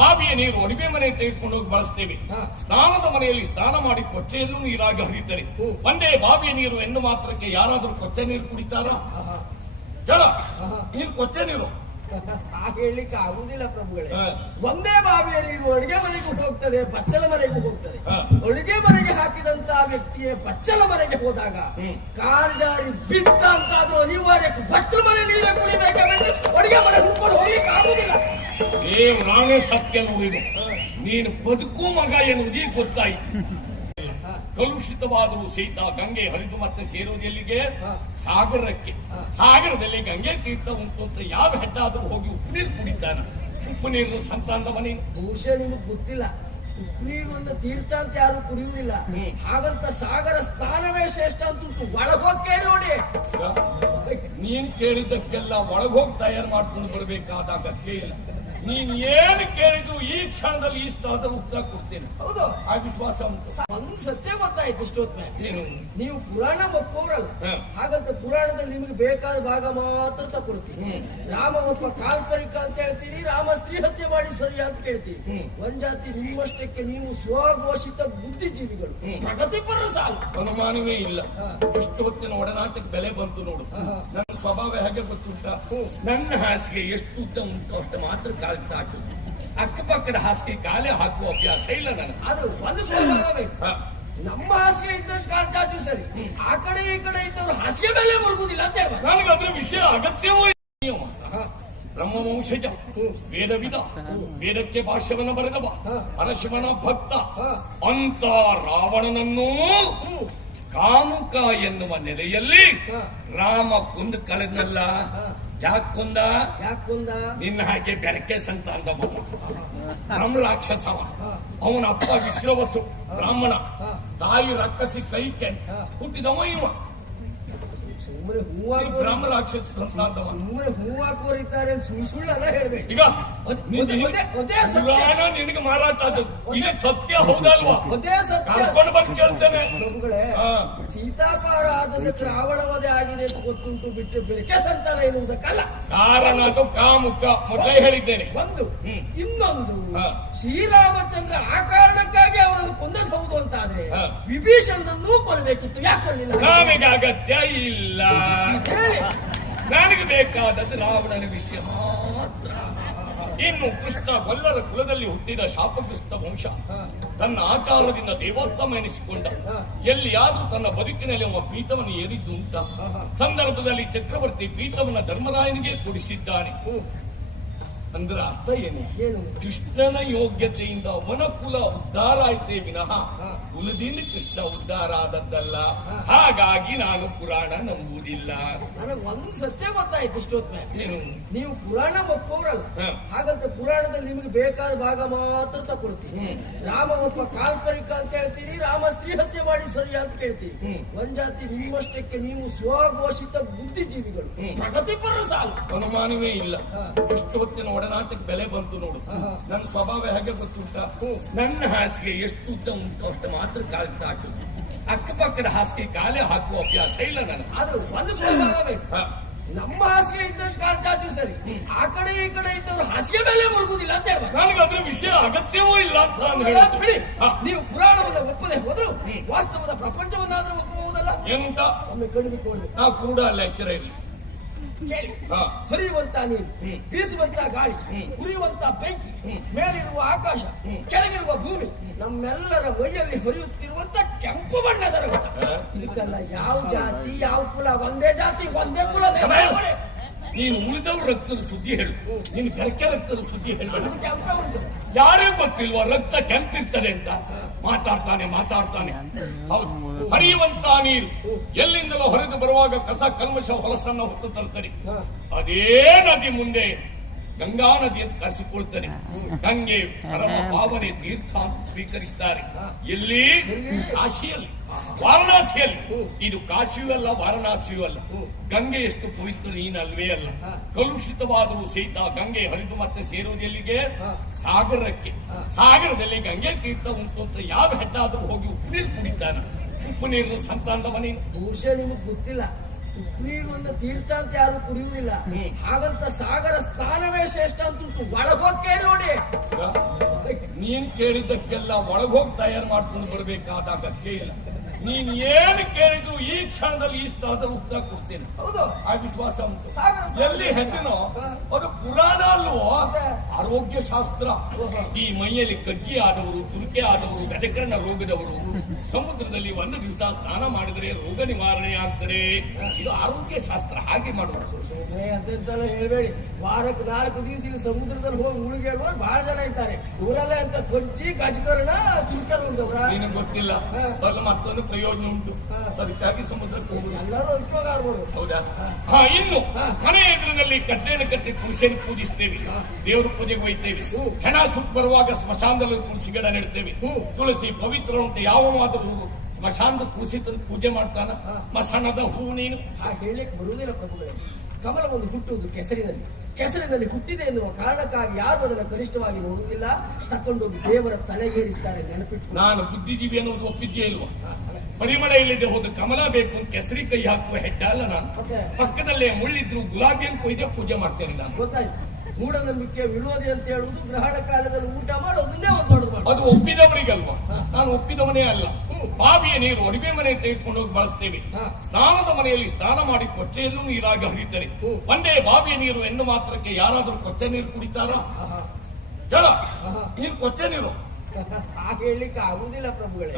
ಬಾವಿಯ ನೀರು ಅಡಿಗೆ ಮನೆ ತೆಗೆದುಕೊಂಡು ಹೋಗಿ ಬಳಸ್ತೇವೆ. ಸ್ನಾನದ ಮನೆಯಲ್ಲಿ ಸ್ನಾನ ಮಾಡಿ ಕೊಚ್ಚೆಯಲ್ಲೂ ನೀರಾಗಿ ಹರಿತಾರೆ. ಒಂದೇ ಬಾವಿಯ ನೀರು ಎಂದು ಮಾತ್ರಕ್ಕೆ ಯಾರಾದರೂ ಕೊಚ್ಚೆ ನೀರು ಕುಡಿತಾರ? ಹೇಳ. ನೀರು ಕೊಚ್ಚೆ ನೀರು. ಹೇಳಲಿಕ್ಕೆ ಆಗುದಿಲ್ಲ ಪ್ರಭುಗಳೇ. ಒಂದೇ ಬಾವಿಯ ನೀರು ಅಡುಗೆ ಮನೆಗೂ ಹೋಗ್ತದೆ ಬಚ್ಚಲ ಮನೆಗೂ ಹೋಗ್ತದೆ. ಅಡಿಗೆ ಮನೆಗೆ ಹಾಕಿದಂತ ವ್ಯಕ್ತಿಯೇ ಬಚ್ಚಲ ಮನೆಗೆ ಹೋದಾಗ ಕಾರ್ ಕಾಲ್ ಜಾರಿ ಬಿದ್ದ ಅಂತಾದ್ರೂ ಅನಿವಾರ್ಯ ಬಚ್ಚಲ ಮನೆ ನೀರ ಕುಡಿಬೇಕಾದ್ರೆ ಅಡುಗೆ ಮನೆ ಹುಡ್ಕೊಂಡು ಹೋಗ್ಲಿಕ್ಕೆ ಆಗುದಿಲ್ಲ. ದೇವರಾಣೆ ಸತ್ಯ ನೋಡಿದ ನೀನು ಬದುಕು ಮಗ ಎನ್ನುವುದೇ ಗೊತ್ತಾಯಿತು. ಕಲುಷಿತವಾದರೂ ಸಹಿತ ಗಂಗೆ ಹರಿದು ಮತ್ತೆ ಸೇರುವುದು ಎಲ್ಲಿಗೆ. ಸಾಗರಕ್ಕೆ. ಸಾಗರದಲ್ಲಿ ಗಂಗೆ ತೀರ್ಥ ಉಂಟು ಅಂತ ಯಾವ ಹೆಡ್ಡಾದರೂ ಹೋಗಿ ಉಪ್ಪು ನೀರು ಕುಡಿತಾನ? ಉಪ್ಪು ನೀರು ಸಂತಾನವನಿ ಬಹುಶಃ ನಿಮಗೆ ಗೊತ್ತಿಲ್ಲ. ಉಪ್ಪು ನೀರು ಒಂದು ತೀರ್ಥ ಅಂತ ಯಾರು ಕುಡಿಯುವುದಿಲ್ಲ. ಹಾಗಂತ ಸಾಗರ ಸ್ಥಾನವೇ ಶ್ರೇಷ್ಠ ಅಂತ ಉಂಟು. ಒಳಗೋಕೆ ನೋಡಿ. ನೀನ್ ಕೇಳಿದ್ದಕ್ಕೆಲ್ಲ ಒಳಗೋಗಿ ತಯಾರು ಮಾಡ್ಕೊಂಡು ಬರಬೇಕಾದ ಅಗತ್ಯ ಇಲ್ಲ. ನೀನ್ ಏನು ಕೇಳಿದ್ರು ಈ ಕ್ಷಣದಲ್ಲಿ ಇಷ್ಟಾದ ಉತ್ತರ ಕೊಡ್ತೇನೆ. ಹೌದು ಆ ವಿಶ್ವಾಸ ಉಂಟು. ಒಂದು ಸತ್ಯ ಗೊತ್ತಾಯ್ತು ಇಷ್ಟೊತ್ತ ನೀವು ಪುರಾಣ ಒಪ್ಪೋರಲ್ಲ ಹ. ಹಾಗಂತ ಪುರಾಣದಲ್ಲಿ ನಿಮಗೆ ಬೇಕಾದ ಭಾಗ ಮಾತ್ರ ತಗೊಳ್ತೀವಿ. ರಾಮ ಒಬ್ಬ ಕಾಲ್ಪನಿಕ ಅಂತ ಹೇಳ್ತೀನಿ ರಾಮ ಸ್ತ್ರೀ ಹತ್ಯೆ ಮಾಡಿ ಸರಿ ಅಂತ ಕೇಳ್ತೀವಿ. ಒಂದ್ ಜಾತಿ ನಿಮ್ಮಷ್ಟಕ್ಕೆ ನೀವು ಸ್ವಘೋಷಿತ ಬುದ್ಧಿಜೀವಿಗಳು. ಪ್ರಗತಿ ಪ್ರಗತಿಪರ ಸಾಲು ಅನುಮಾನವೇ ಇಲ್ಲ. ಎಷ್ಟು ಹೊತ್ತಿನ ಒಡನಾಟಕ್ಕೆ ಬೆಲೆ ಬಂತು ನೋಡು. ನನ್ನ ಸ್ವಭಾವ ಹೇಗೆ ಗೊತ್ತುಂಟ? ನನ್ನ ಹಾಸಿಗೆ ಎಷ್ಟು ಉದ್ದ ಉಂಟು ಅಷ್ಟು ಮಾತ್ರ ಕಾಲು ಹಾಕಿ ಅಕ್ಕಪಕ್ಕದ ಹಾಸಿಗೆ ಕಾಲೇ ಹಾಕುವ ಅಭ್ಯಾಸ ಇಲ್ಲ ನನಗೆ. ಆದ್ರೂ ಒಂದು ಸ್ವಭಾವ. ನಮ್ಮ ಹಾಸಿಗೆ ಇದ್ದಷ್ಟು ಕಾಲ್ ಚಾಚು ಸರಿ ಆ ಕಡೆ ಈ ಕಡೆ ಇದ್ದವ್ರು ಹಾಸಿಗೆ ಮೇಲೆ ಮಲಗುದಿಲ್ಲ ಅಂತ ಹೇಳ್ಬಾರ್ದು ನನಗೆ ಅದ್ರ ವಿಷಯ ಅಗತ್ಯವೂ ಇಲ್ಲ. ಬ್ರಹ್ಮವಂಶಜ ಹ್ಮ್. ವೇದವಿದ ವೇದಕ್ಕೆ ಭಾಷ್ಯವನ್ನು ಬರೆದವ. ಪರಶಿವನ ಭಕ್ತ ಅಂತ ರಾವಣನನ್ನು. ಕಾಮುಕ ಎನ್ನುವ ನೆಲೆಯಲ್ಲಿ ರಾಮ ಕುಂದು ಕಳೆದ್ನಲ್ಲ ಹಾ. ಯಾಕೆ ಕುಂದ? ಯಾಕೆ ಕುಂದ? ನಿನ್ನ ಹಾಗೆ ಬೆರಕೆ ಮಗ. ಬ್ರಹ್ಮ ರಾಕ್ಷಸವ. ಅವನ ಅಪ್ಪ ವಿಶ್ರವಸು ಬ್ರಾಹ್ಮಣ. ತಾಯಿ ರಾಕ್ಷಸಿ ಕೈಕೆ. ಹುಟ್ಟಿದವ ಇವ. ಸುಮ್ಮನೆ ಹೂವ ಹೂವಾಗುವ ಬ್ರಹ್ಮ ರಾಕ್ಷಸ ಸಂತಾನದವ. ಸುಮ್ಮನೆ ಹೂವಾಕುವರಿದ್ದಾರೆ ಸುಳ್ಳು ಸುಳ್ಳು ಅಲ್ಲ ಹೇಳ್ಬೇಕು. ಈಗ ಅದ್- ನಿನ್- ಅದೇ- ಅದೇ- ಅದೇ ಸತ್ಯ. ಪುರಾಣ ನಿನಗೆ ಮಾರಾಟ ಅದು ಇದು ಸತ್ಯ ಹೌದಲ್ವಾ? ಅದೇ ಸತ್ಯ. ಕರ್ಕೊಂಡು ಬಂದು ಕೇಳ್ತೇನೆ. ಪ್ರಭುಗಳೇ ಹಾ. ಸೀತಾಪಾರ ಆಗಿದೆ ಅಂತ ಗೊತ್ತುಂಟು ಬಿಟ್ಟು ಬೆರಕೆ ಸಂತಾನ ಎನ್ನುವುದಕ್ಕಲ್ಲ. ಕಾರಣ ಅದು ಕಾಮುಕ. ಮೊದಲೇ ಹೇಳಿದ್ದೇನೆ. ಒಂದು ಹ್ಮ್. ಇನ್ನೊಂದು ಹಾ. ಶ್ರೀರಾಮಚಂದ್ರ ಆ ಕಾರಣಕ್ಕಾಗಿ ಅವರನ್ನು ಕೊಂದದ್ದು ಹೌದು ಅಂತಾದ್ರೆ ಹಾ. ವಿಭೀಷಣನನ್ನೂ ಕೊಲ್ಲಬೇಕಿತ್ತು. ಯಾಕೆ ಕೊಡಲಿಲ್ಲ ನನಗೆ ಅಗತ್ಯ ಇಲ್ಲ. ನನಗೆ ಬೇಕಾದದ್ದು ರಾವಣನ ವಿಷಯ ಮಾತ್ರ. ಇನ್ನು ಕೃಷ್ಣ ಬಲ್ಲರ ಕುಲದಲ್ಲಿ ಹುಟ್ಟಿದ ಶಾಪಗ್ರಸ್ತ ವಂಶ ತನ್ನ ಆಚಾರದಿಂದ ದೇವೋತ್ತಮ ಎನಿಸಿಕೊಂಡ. ಎಲ್ಲಿಯಾದರೂ ತನ್ನ ಬದುಕಿನಲ್ಲಿ ಅವ ಪೀಠವನ್ನು ಏರಿದ್ದು ಸಂದರ್ಭದಲ್ಲಿ ಚಕ್ರವರ್ತಿ ಪೀಠವನ್ನು ಧರ್ಮರಾಯನಿಗೆ ಕೊಡಿಸಿದ್ದಾನೆ. ಅಂದ್ರ ಅರ್ಥ ಏನು? ಕೃಷ್ಣನ ಯೋಗ್ಯತೆಯಿಂದ ಅವನ ಕುಲ ಉದ್ಧಾರ ಆಯ್ತೆ ವಿನಃ. ಕುಲದಿಂದ ಕೃಷ್ಣ ಉದ್ಧಾರ ಆದದ್ದಲ್ಲ. ಹಾಗಾಗಿ ನಾನು ಪುರಾಣ ನಂಬುವುದಿಲ್ಲ. ನನಗೆ ಒಂದು ಸತ್ಯ ಗೊತ್ತಾಯ್ತು ಇಷ್ಟೊತ್ಮೇಲೆ ಏನು? ನೀವು ಪುರಾಣ ಒಪ್ಪೋರಲ್ಲ ಹಾಗಂತ ಪುರಾಣದಲ್ಲಿ ನಿಮಗೆ ಬೇಕಾದ ಭಾಗ ಮಾತ್ರ ತಗೊಳ್ತೀನಿ. ರಾಮ ಒಬ್ಬ ಕಾಲ್ಪನಿಕ ಅಂತ ಹೇಳ್ತೀರಿ ರಾಮ ಸ್ತ್ರೀ ಹತ್ಯೆ ಮಾಡಿ ಸರಿ ಅಂತ ಕೇಳ್ತೀನಿ. ಒಂದ್ ಜಾತಿ ನಿಮ್ಮಷ್ಟಕ್ಕೆ ನೀವು ಸ್ವಘೋಷಿತ ಬುದ್ಧಿಜೀವಿಗಳು. ಪ್ರಗತಿ ಪ್ರಗತಿಪರ ಸಾಲು. ಅನುಮಾನವೇ ಇಲ್ಲ. ಇಷ್ಟು ಹೊತ್ತಿನ ಒಡನಾಟಕ್ಕೆ ಬೆಲೆ ಬಂತು ನೋಡು. ನನ್ನ ಸ್ವಭಾವ ಹೇಗೆ ಗೊತ್ತುಂಟ? ಹ್ಮ್. ನನ್ನ ಹಾಸಿಗೆ ಎಷ್ಟು ಉದ್ದ ಉಂಟು ಅಷ್ಟು ಮಾತ್ರ ಕಾಲು ಹಾಕಿ ಅಕ್ಕಪಕ್ಕದ ಹಾಸಿಗೆ ಕಾಲೇ ಹಾಕುವ ಅಭ್ಯಾಸ ಇಲ್ಲ ನಾನು ಆದ್ರೂ ಒಂದು ನಮ್ಮ ಹಾಸಿಗೆ ಇದ್ದಷ್ಟು ಕಾಲ್ ಚಾಚು ಸರಿ. ಆ ಕಡೆ ಈ ಕಡೆ ಇದ್ದವ್ರು ಹಾಸಿಗೆ ಮೇಲೆ ಮಲಗುದಿಲ್ಲ ಅಂತ ಹೇಳ್ಬೇಕು. ನನಗೆ ಅದ್ರ ವಿಷಯ ಅಗತ್ಯವೂ ಇಲ್ಲ ಅಂತ ನಾನು ಬಿಡಿ. ನೀವು ಪುರಾಣವನ್ನ ಒಪ್ಪದೆ ಹೋದ್ರು ವಾಸ್ತವದ ಪ್ರಪಂಚವನ್ನಾದ್ರೂ ಒಪ್ಪಬಹುದಲ್ಲ? ಎಂತ? ಒಮ್ಮೆ ಕಣ್ಬಿಟ್ಟು ನಾವು ಕೂಡ ಲೆಕ್ಚರ ಹಾ ಹರಿಯುವಂತ ನೀರು. ಬೀಸುವಂತ ಗಾಳಿ. ಉರಿಯುವಂತ ಬೆಂಕಿ ಮೇಲಿರುವ ಆಕಾಶ ಕೆಳಗಿರುವ ಭೂಮಿ ನಮ್ಮೆಲ್ಲರ ಮೈಯಲ್ಲಿ ಹರಿಯುತ್ತಿರುವಂತ ಕೆಂಪು ಬಣ್ಣದ ರಕ್ತ. ಇದಕ್ಕೆಲ್ಲ ಯಾವ ಜಾತಿ ಯಾವ ಕುಲ ಒಂದೇ ಜಾತಿ ಒಂದೇ ಕುಲ. ನೀನು ಉಳಿದವ್ರ ರಕ್ತದ ಸುದ್ದಿ ಹೇಳು. ನೀನು ಕರ್ಕೆ ರಕ್ತದ ಸುದ್ದಿ ಹೇಳು. ಯಾರೇ ಗೊತ್ತಿಲ್ವಾ ರಕ್ತ ಕೆಂಪಿರ್ತದೆ ಅಂತ? ಮಾತಾಡ್ತಾನೆ ಮಾತಾಡ್ತಾನೆ. ಹೌದು. ಹರಿಯುವಂತ ನೀರು. ಎಲ್ಲಿಂದಲೋ ಹೊರಗೆ ಬರುವಾಗ ಕಸ ಕಲ್ಮಶ ಹೊಲಸನ್ನ ಹೊತ್ತು ತರ್ತಾರೆ. ಅದೇ ನದಿ ಮುಂದೆ ಗಂಗಾ ನದಿ ಅಂತ ಕರೆಸಿಕೊಳ್ತಾರೆ ಗಂಗೆ ಪರಮ ಭಾವನೆ ತೀರ್ಥ ಸ್ವೀಕರಿಸ್ತಾರೆ. ಎಲ್ಲಿ? ಕಾಶಿಯಲ್ಲಿ. ವಾರಣಾಸಿಯಲ್ಲಿ. ಇದು ಕಾಶಿಯೂ ಅಲ್ಲ, ವಾರಣಾಸಿಯೂ ಅಲ್ಲ. ಗಂಗೆ ಎಷ್ಟು ಪವಿತ್ರ ನೀನಲ್ವೇ ಅಲ್ಲ. ಕಲುಷಿತವಾದರೂ ಸಹಿತ ಗಂಗೆ ಹರಿದು ಮತ್ತೆ ಸೇರುವುದು ಎಲ್ಲಿಗೆ? ಸಾಗರಕ್ಕೆ. ಸಾಗರದಲ್ಲಿ ಗಂಗೆ ತೀರ್ಥ ಉಂಟು ಅಂತ ಯಾವ ಹೆಡ್ಡಾದ್ರೂ ಹೋಗಿ ಉಪ್ಪು ನೀರು ಕುಡಿತಾನ. ಉಪ್ಪು ನೀರು ಸಂತಾನದ ಮನೆ ಬಹುಶಃ ನಿಮಗೆ ಗೊತ್ತಿಲ್ಲ. ಉಪ್ಪು ನೀರು ತೀರ್ಥ ಅಂತ ಯಾರು ಕುಡಿಯುವುದಿಲ್ಲ. ಹಾಗಂತ ಸಾಗರ ಸ್ಥಾನವೇ ಶ್ರೇಷ್ಠ ಅಂತ ಉಂಟು. ಒಳಗೋಗಿ ಕೇಳಿ ನೋಡಿ. ನೀನ್ ಕೇಳಿದ್ದಕ್ಕೆಲ್ಲ ಒಳಗೋಗಿ ತಯಾರು ಮಾಡ್ಕೊಂಡು ಬರಬೇಕಾದ ಅಗತ್ಯ ಇಲ್ಲ ನೀನ್ ಏನು ಕೇಳಿದ್ರು ಈ ಕ್ಷಣದಲ್ಲಿ ಈ ಸ್ಥಳದ ಉತ್ತರ ಕೊಡ್ತೇನೆ. ಹೌದು. ಆ ವಿಶ್ವಾಸ ಉಂಟು. ಎಲ್ಲಿ ಹೆಣ್ಣಿನೋ ಅದು ಪುರಾಣ ಅಲ್ವೋ? ಆರೋಗ್ಯ ಶಾಸ್ತ್ರ ಈ ಮೈಯಲ್ಲಿ ಕಜ್ಜಿ ಆದವರು ತುರುಕೆ ಆದವರು ಗಜಕರ್ಣ ರೋಗದವರು ಸಮುದ್ರದಲ್ಲಿ ಒಂದು ದಿವಸ ಸ್ನಾನ ಮಾಡಿದರೆ ರೋಗ ನಿವಾರಣೆ ಆಗ್ತದೆ ಇದು ಆರೋಗ್ಯ ಶಾಸ್ತ್ರ ಹಾಗೆ ಮಾಡುವುದು. ಹೇಳಬೇಡಿ. ವಾರಕ್ಕೆ ನಾಲ್ಕು ದಿವಸ ಇಲ್ಲಿ ಸಮುದ್ರದಲ್ಲಿ ಹೋಗಿ ಮುಳುಗೇಳುವವರು ಬಹಳ ಜನ ಇದ್ದಾರೆ. ಊರಲ್ಲೇ ಅಂತ ಕೊಂಚಿ ಗಜಕರಣ ತುರ್ಕರ್ ನಿನಗೆ ಗೊತ್ತಿಲ್ಲ. ಮತ್ತೊಂದು ಪ್ರಯೋಜನ ಉಂಟು. ಅದಕ್ಕಾಗಿ ಸಮುದ್ರಕ್ಕೆ ಹೋಗುದು. ಎಲ್ಲರೂ ಉಪಯೋಗ ಆಗ್ಬೋದು. ಹೌದಾ? ಹಾ. ಇನ್ನು. ಮನೆ ಎದುರಿನಲ್ಲಿ ಕಟ್ಟೆಯನ್ನು ಕಟ್ಟಿ ತುಳಸಿಯನ್ನು ಪೂಜಿಸ್ತೇವೆ. ದೇವರ ಪೂಜೆಗೆ ಒಯ್ತೇವೆ. ಹೆಣ ಸುಖ ಬರುವಾಗ ಸ್ಮಶಾನದಲ್ಲಿ ತುಳಸಿ ಗಿಡ ನೆಡ್ತೇವೆ. ತುಳಸಿ ಪವಿತ್ರ ಅಂತ ಯಾವ ಮಾತು ಸ್ಮಶಾನದ ತುಳಸಿ ತಂದು ಪೂಜೆ ಮಾಡ್ತಾನ. ಮಸಣದ ಹೂ ನೀನು. ಆ ಹೇಳಲಿಕ್ಕೆ ಬರುವುದಿಲ್ಲ ಪ್ರಭುಗಳೇ. ಕಮಲ ಒಂದು ಹುಟ್ಟುವುದು ಕೆಸರಿನಲ್ಲಿ. ಕೆಸರಿನಲ್ಲಿ ಹುಟ್ಟಿದೆ ಎನ್ನುವ ಕಾರಣಕ್ಕಾಗಿ ಯಾರು ಅದನ್ನು ಕನಿಷ್ಠವಾಗಿ ನೋಡುವುದಿಲ್ಲ? ತಕ್ಕೊಂಡೋಗಿ ದೇವರ ತಲೆಗೇರಿಸ್ತಾರೆ ನೆನಪಿಟ್ಟು ನಾನು ಬುದ್ಧಿಜೀವಿ ಅನ್ನೋದು ಒಪ್ಪಿದ್ಯೇ ಇಲ್ವಾ? ಪರಿಮಳ ಇಲ್ಲದೆ ಹೋದ ಕಮಲ ಬೇಕು ಅಂತ ಕೆಸರಿ ಕೈ ಹಾಕುವ ಹೆಡ್ಡ ಅಲ್ಲ ನಾನು. ಪಕ್ಕದಲ್ಲೇ ಮುಳ್ಳಿದ್ರು ಗುಲಾಬಿಯನ್ನು ಕೊಯ್ದೆ ಪೂಜೆ ಮಾಡ್ತೇನೆ ನಾನು. ಗೊತ್ತಾಯ್ತು. ಮೂಢನಂಬಿಕೆ ವಿರೋಧಿ ಅಂತ ಹೇಳುವುದು ಗ್ರಹಣ ಕಾಲದಲ್ಲಿ ಊಟ ಮಾಡೋದನ್ನೇ ಒಂದು ಮಾಡೋದು ಅದು ಒಪ್ಪಿದವರಿಗಲ್ವಾ? ನಾನು ಒಪ್ಪಿದವನೇ ಅಲ್ಲ. ಬಾವಿಯ ನೀರು ಅಡಿಗೆ ಮನೆ ತೆಗೆದುಕೊಂಡು ಹೋಗಿ ಬಳಸ್ತೇವೆ. ಸ್ನಾನದ ಮನೆಯಲ್ಲಿ ಸ್ನಾನ ಮಾಡಿ ಕೊಚ್ಚೆಯಲ್ಲೂ ನೀರಾಗಿ ಹರಿತಾರೆ ಒಂದೇ ಬಾವಿಯ ನೀರು ಎಂದು ಮಾತ್ರಕ್ಕೆ ಯಾರಾದರೂ ಕೊಚ್ಚೆ ನೀರು ಕುಡಿತಾರ. ಹೇಳ. ನೀರು ಕೊಚ್ಚೆ ನೀರು. ಹೇಳಲಿಕ್ಕೆ ಆಗುದಿಲ್ಲ ಪ್ರಭುಗಳೇ.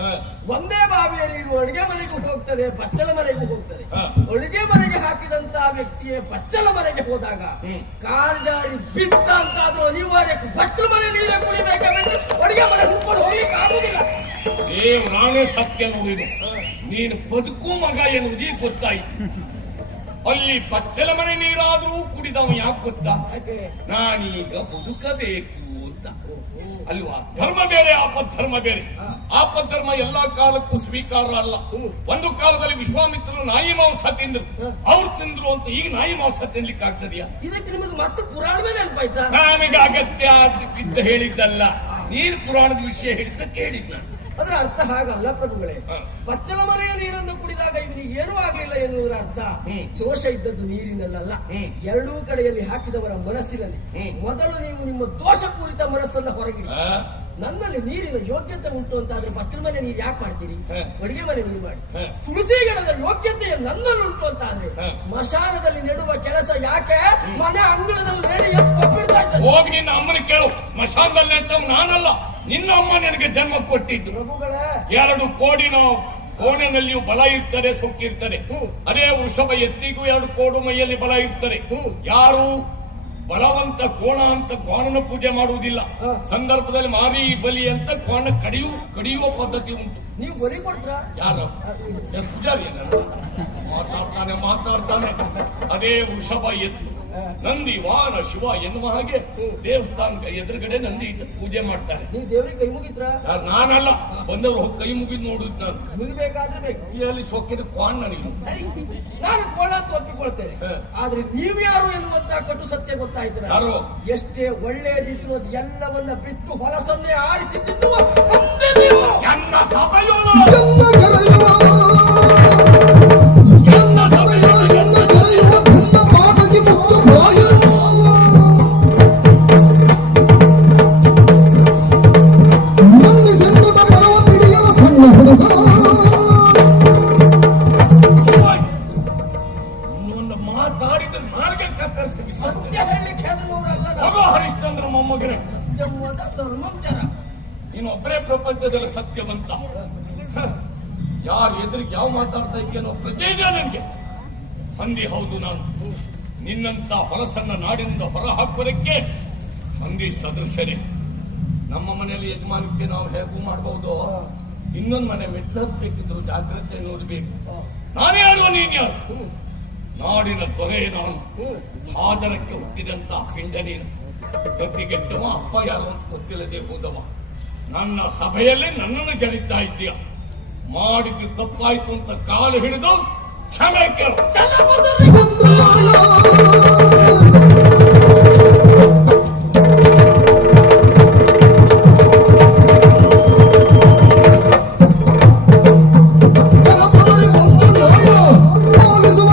ಒಂದೇ ಬಾವಿಯ ನೀರು ಅಡುಗೆ ಮನೆಗೂ ಹೋಗ್ತದೆ ಬಚ್ಚಲ ಮನೆಗೂ ಹೋಗ್ತದೆ. ಅಡುಗೆ ಮನೆಗೆ ಹಾಕಿದಂತ ವ್ಯಕ್ತಿಯೇ ಬಚ್ಚಲ ಮನೆಗೆ ಹೋದಾಗ ಹ್ಮ್. ಕಾಲ್ ಜಾರಿ ಬಿತ್ತ ಅಂತಾದ್ರೂ ಅನಿವಾರ್ಯ ಬಚ್ಚಲ ಮನೆ ನೀರೇ ಕುಡಿಬೇಕಾದ್ರೆ ಅಡುಗೆ ಮನೆ ಹುಡ್ಕೊಂಡು ಹೋಗ್ಲಿಕ್ಕೆ ಆಗುದಿಲ್ಲ. ದೇವರಾಣೆ ಸತ್ಯ ನೋಡಿದು ನೀನು ಬದುಕು ಮಗ ಎನ್ನುವುದೇ ಗೊತ್ತಾಯಿತು ಅಲ್ಲಿ ಪಚ್ಚಲ ಮನೆ ನೀರಾದ್ರೂ ಕುಡಿದವ ಯಾಕೆ ಗೊತ್ತಾ? ನಾನೀಗ ಬದುಕಬೇಕು ಅಂತ. ಅಲ್ವಾ? ಧರ್ಮ ಬೇರೆ ಆಪದ್ಧರ್ಮ ಬೇರೆ. ಆಪದ್ಧರ್ಮ ಎಲ್ಲಾ ಕಾಲಕ್ಕೂ ಸ್ವೀಕಾರ ಅಲ್ಲ. ಒಂದು ಕಾಲದಲ್ಲಿ ವಿಶ್ವಾಮಿತ್ರರು ನಾಯಿ ಮಾಂಸ ತಿಂದ್ರು. ಅವ್ರು ತಿಂದ್ರು ಅಂತ ಈಗ ನಾಯಿ ಮಾಂಸ ತಿನ್ಲಿಕ್ಕೆ ಆಗ್ತದೆಯಾ? ಇದಕ್ಕೆ ನಿಮಗೆ ಮತ್ತೆ ಪುರಾಣವೇ ನೆನಪಾಯ್ತಾ? ನನಗೆ ಅಗತ್ಯ ಇದ್ದ ಹೇಳಿದ್ದಲ್ಲ. ನೀನು ಪುರಾಣದ ವಿಷಯ ಹೇಳಿದ್ದ ಕೇಳಿದ್ದ. ಅದರ ಅರ್ಥ ಹಾಗಲ್ಲ ಪ್ರಭುಗಳೇ. ಬಚ್ಚಲ ಮನೆಯ ನೀರನ್ನು ಕುಡಿದಾಗ ಇವನಿಗೆ ಏನೂ ಆಗಲಿಲ್ಲ ಎನ್ನುವುದರ ಅರ್ಥ. ದೋಷ ಇದ್ದದ್ದು ನೀರಿನಲ್ಲ ಎರಡೂ ಕಡೆಯಲ್ಲಿ ಹಾಕಿದವರ ಮನಸ್ಸಿನಲ್ಲಿ ಮೊದಲು ನೀವು ನಿಮ್ಮ ದೋಷಪೂರಿತ ಮನಸ್ಸನ್ನ ಹೊರಗಿಡಿ. ನನ್ನಲ್ಲಿ ನೀರಿನ ಯೋಗ್ಯತೆ ಉಂಟು ಅಂತ ಆದ್ರೆ ಬಚ್ಚಲ ಮನೆ ನೀರು ಯಾಕೆ ಮಾಡ್ತೀರಿ. ಅಡಿಗೆ ಮನೆ ನೀರು ಮಾಡಿ. ತುಳಸಿ ಗಿಡದ ಯೋಗ್ಯತೆ ನನ್ನಲ್ಲಿ ಉಂಟು ಅಂತ ಆದ್ರೆ ಸ್ಮಶಾನದಲ್ಲಿ ನೆಡುವ ಕೆಲಸ ಯಾಕೆ? ಮನೆ ಅಂಗಳದಲ್ಲಿ ಹೋಗಿ ನಿನ್ನ ಅಮ್ಮನ ಕೇಳು. ಸ್ಮಶಾನದಲ್ಲಿ ನಾನಲ್ಲ. ನಿನ್ನ ಅಮ್ಮ ನಿನಗೆ ಜನ್ಮ ಕೊಟ್ಟಿದ್ದು ಎರಡು ಕೋಡಿನ ಕೋಣೆನಲ್ಲಿಯೂ ಬಲ ಇರ್ತದೆ ಸೊಕ್ಕಿರ್ತಾರೆ. ಅದೇ ವೃಷಭ ಎತ್ತಿಗೂ ಎರಡು ಕೋಡು ಮೈಯಲ್ಲಿ ಬಲ ಇರ್ತದೆ. ಹ್ಮ್. ಯಾರು ಬಲವಂತ ಕೋಣ ಅಂತ ಕೋಣನ ಪೂಜೆ ಮಾಡುವುದಿಲ್ಲ. ಸಂದರ್ಭದಲ್ಲಿ ಮಾರಿ ಬಲಿ ಅಂತ ಕೋಣ ಕಡಿಯು ಕಡಿಯುವ ಪದ್ಧತಿ ಉಂಟು. ನೀವು ಬರಿ ಕೊಡ್ತೀರಾ? ಯಾರು? ಪೂಜಾರಿ? ಮಾತಾಡ್ತಾನೆ ಮಾತಾಡ್ತಾನೆ. ಅದೇ ವೃಷಭ ಎತ್ತು. ನಂದಿ ವಾಹನ ಶಿವ ಎನ್ನುವ ಹಾಗೆ ದೇವಸ್ಥಾನದ ಎದುರುಗಡೆ ನಂದಿ ಇಟ್ಟು ಪೂಜೆ ಮಾಡ್ತಾರೆ. ನೀವು ದೇವ್ರಿಗೆ ಕೈ ಮುಗಿದ್ರ? ಯಾರು ನಾನಲ್ಲ. ಬಂದವರು ಹೋಗಿ ಕೈ ಮುಗಿದ್ ನೋಡುದು ನಾನು. ಮುಗಿಬೇಕಾದ್ರೆ ಬೇಕು. ಕೈಯಲ್ಲಿ ಸೊಕ್ಕಿದ ಕ್ವಾಣ್ ನನಗೆ. ಸರಿ ನಾನು ಕೋಣ ಅಂತ ಒಪ್ಪಿಕೊಳ್ತೇನೆ. ಹ. ಆದ್ರೆ ನೀವು ಯಾರು ಎನ್ನುವಂತ ಕಟ್ಟು ಸತ್ಯ ಗೊತ್ತಾಯ್ತು. ಯಾರು? ಎಷ್ಟೇ ಒಳ್ಳೇದಿದ್ರು ಅದು ಎಲ್ಲವನ್ನ ಬಿಟ್ಟು ಹೊಲಸನ್ನೇ ಆರಿಸಿ ತಿನ್ನುವ ಎಲ್ಲ ಕರೆಯುವ ಹಂದಿ ಹೌದು ನಾನು. ನಿನ್ನಂತ ಹೊಲಸನ್ನ ನಾಡಿನಿಂದ ಹೊರ ಹಾಕುವುದಕ್ಕೆ ಹಂದಿ ಸದೃಶರೇ. ನಮ್ಮ ಮನೆಯಲ್ಲಿ ಯಜಮಾನಕ್ಕೆ ನಾವು ಹೇಗೂ ಮಾಡಬಹುದು ಇನ್ನೊಂದು ಮನೆ ಮೆಟ್ಲಬೇಕಿದ್ರು ಜಾಗ್ರತೆ ನೋಡಬೇಕು. ನಾನೇ ಹೇಳುವ ನೀನ್ ಯಾರು? ನಾಡಿನ ತೊರೆ ನಾನು. ಆದರಕ್ಕೆ ಹುಟ್ಟಿದಂತ ಪಿಂಡ ನೀನು. ಗತಿಗೆಟ್ಟವ ಅಪ್ಪ ಯಾರು ಅಂತ ಗೊತ್ತಿಲ್ಲದೆ ಹೋದವ. ನನ್ನ ಸಭೆಯಲ್ಲಿ ನನ್ನನ್ನು ಜರಿತಾ ಇದ್ದೀಯ. ಮಾಡಿದ್ದು ತಪ್ಪಾಯ್ತು ಅಂತ ಕಾಲು ಹಿಡಿದು ಕ್ಷಮೆ ಕೇಳು ಜನಪದರಿ ಒಂದು ನ್ಯಾಯ ಪಾಲಿಸುವ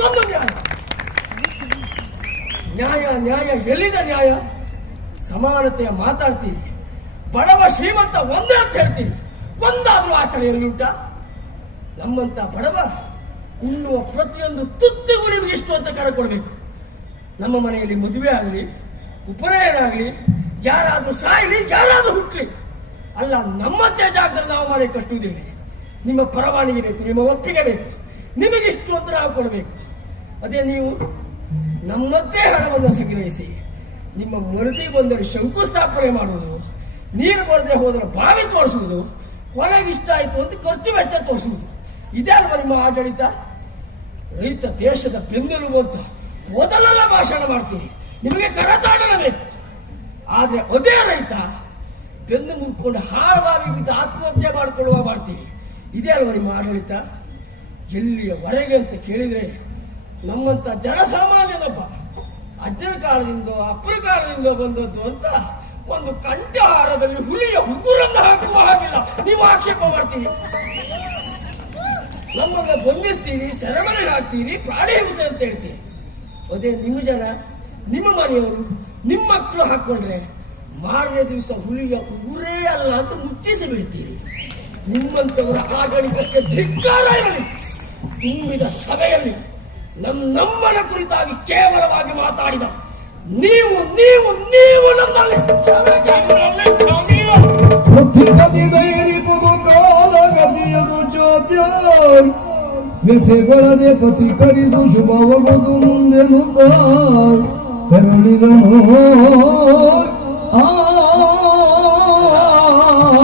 ಮತ್ತೊಂದು ನ್ಯಾಯ. ನ್ಯಾಯ ನ್ಯಾಯ, ಎಲ್ಲಿದ ನ್ಯಾಯ? ಸಮಾನತೆಯ ಮಾತಾಡ್ತೀರಿ ಬಡವ ಶ್ರೀಮಂತ ಒಂದೇ ಅಂತ ಹೇಳ್ತೀರಿ ಒಂದಾದ್ರೂ ಆಚರಣೆಯಲ್ಲಿ ಉಂಟಾ? ನಮ್ಮಂತ ಬಡವ ಉಣ್ಣುವ ಪ್ರತಿಯೊಂದು ತುತ್ತಿಗೂ ನಿಮ್ಗೆ ಇಷ್ಟು ಅಂತ ಕರೆ ಕೊಡ್ಬೇಕು. ನಮ್ಮ ಮನೆಯಲ್ಲಿ ಮದುವೆ ಆಗಲಿ, ಉಪನಯನ ಆಗಲಿ, ಯಾರಾದರೂ ಸಾಯಲಿ, ಯಾರಾದರೂ ಹುಟ್ಟಲಿ ಅಲ್ಲ, ನಮ್ಮಂತೆ ಜಾಗದಲ್ಲಿ ನಾವು ಮನೆ ಕಟ್ಟುವುದಿಲ್ಲ. ನಿಮ್ಮ ಪರವಾನಗಿ ಬೇಕು, ನಿಮ್ಮ ಒಪ್ಪಿಗೆ ಬೇಕು. ನಿಮಗಿಷ್ಟು ಸ್ತೋತ್ರ ನಾವು ಕೊಡಬೇಕು? ಅದೇ ನೀವು ನಮ್ಮದ್ದೇ ಹಣವನ್ನು ಸಂಗ್ರಹಿಸಿ, ನಿಮ್ಮ ಮನಸ್ಸಿಗೆ ಬಂದರೆ ಶಂಕುಸ್ಥಾಪನೆ ಮಾಡುವುದು, ನೀರು ಬರದೆ ಹೋದರೆ ಬಾವಿ ತೋರಿಸುವುದು, ಕೊನೆಗೆ ಇಷ್ಟ ಆಯಿತು ಅಂತ ಖರ್ಚು ವೆಚ್ಚ ತೋರಿಸುವುದು. ಇದೇ ಅಲ್ವಾ ನಿಮ್ಮ ಆಡಳಿತ? ರೈತ ದೇಶದ ಬೆನ್ನೆಲುಬು ಅಂತ ಮೊದಲೆಲ್ಲ ಭಾಷಣ ಮಾಡ್ತೀವಿ. ನಿಮಗೆ ಕರತಾಡಲೇಬೇಕು. ಆದರೆ ಅದೇ ರೈತ ಬೆನ್ನು ಮುರ್ಕೊಂಡು ಹಾಳವಾಗಿ ಬಿದ್ದು ಆತ್ಮಹತ್ಯೆ ಮಾಡಿಕೊಳ್ಳುವ ಮಾಡ್ತೀವಿ. ಇದೇ ಅಲ್ವಾ ನಿಮ್ಮ ಆಡಳಿತ? ಎಲ್ಲಿಯವರೆಗೆ ಅಂತ ಕೇಳಿದರೆ, ನಮ್ಮಂತ ಜನಸಾಮಾನ್ಯನೊಬ್ಬ ಅಜ್ಜನ ಕಾಲದಿಂದ ಅಪ್ಪನ ಕಾಲದಿಂದ ಬಂದದ್ದು ಅಂತ ಒಂದು ಕಂಠಹಾರದಲ್ಲಿ ಹುಲಿಯ ಉಗುರನ್ನು ಹಾಕುವ ಹಾಗಿಲ್ಲ. ನೀವು ಆಕ್ಷೇಪ ಮಾಡ್ತೀರಿ. ನಮ್ಮನ್ನ ಬಂಧಿಸ್ತೀರಿ, ಸೆರೆಮನೆ ಹಾಕ್ತೀರಿ, ಪ್ರಾಣಿ ಹಿಂಸೆ ಅಂತ ಹೇಳ್ತೀರಿ. ಅದೇ ನಿಮ್ಮ ಜನ, ನಿಮ್ಮ ಮನೆಯವರು, ನಿಮ್ಮ ಮಕ್ಕಳು ಹಾಕೊಂಡ್ರೆ ಮಾರನೇ ದಿವಸ ಹುಲಿಯ ಉಗುರೇ ಅಲ್ಲ ಅಂತ ಮುಚ್ಚಿಸಿ ಬಿಡ್ತೀರಿ ನಿಮ್ಮಂತವರ ಆಡಳಿತಕ್ಕೆ ಧಿಕ್ಕಾರ ಇರಲಿ. ತುಂಬಿದ ಸಭೆಯಲ್ಲಿ ನಮ್ ನಮ್ಮನ ಕುರಿತಾಗಿ ಕೇವಲವಾಗಿ ಮಾತಾಡಿದ. ನೀವು ನೀವು ನೀವು ನಮ್ಮಲ್ಲಿ ಕಾಲಗತಿಯದು ಚೋದ್ಯ ವ್ಯಥೆಗಳದೆ ಪಥಿಕರಿದು ಶುಭವಗದು ಮುಂದೆ ನುತ ತೆರಳಿದನು